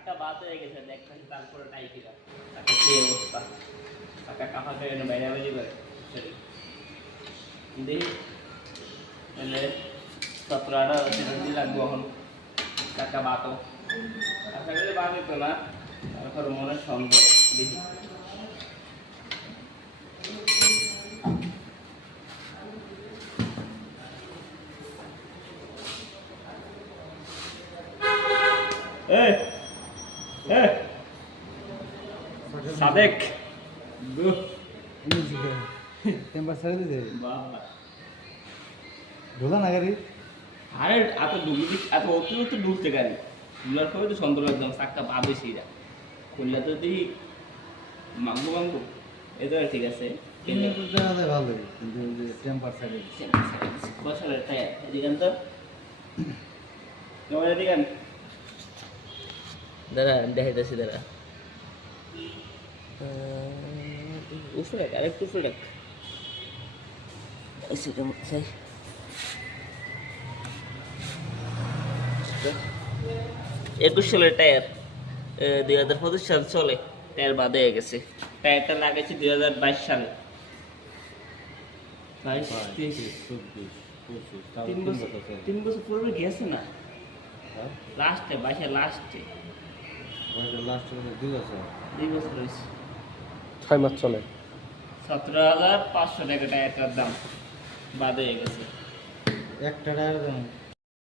চাকা বাদ হয়ে গেছে দেখবেন তারপরে টাইকিরা চাকা কি অবস্থা চাকা কাফা করে না বাইরে বাইরে করে সরি দেখি এলে 17-18 লাগবো এখন চাকা বাতো আশা করি বাদ হতো না তারপর মনে সন্দেহ দেখি সাদেক টেম্পার সাইড দে বাবা ঢোলা না গাড়ি আরে এত ডুবলি এত অতিরিক্ত ডুবতে গাড়ি ডুলার পরে তো সন্দেহ একদম চাক্কা পাবে সেইটা খুললে তো দেখি মাংবো এটা ঠিক আছে কিন্তু জানা যায় ভালো কিন্তু টেম্পার সাইড বছরের টায়ার এদিকে তো কেমন এদিকে দাদা দেখাইতেছি দাদা উপরে আরেকটু উপরে রাখ সেটা চাই 21 সালের টায়ার 2025 সাল চলে টায়ার বাদে হয়ে গেছে টায়ারটা লাগাইছি 2022 সালে 3 বছর পূর্বে গেছে না লাস্টে বাইশে লাস্টে লাস্ট 2 বছর 2 বছর হয়েছে 6 মাস চলে 17,500 টাকা টায়ারটার দাম বাদে হয়ে গেছে একটা টায়ার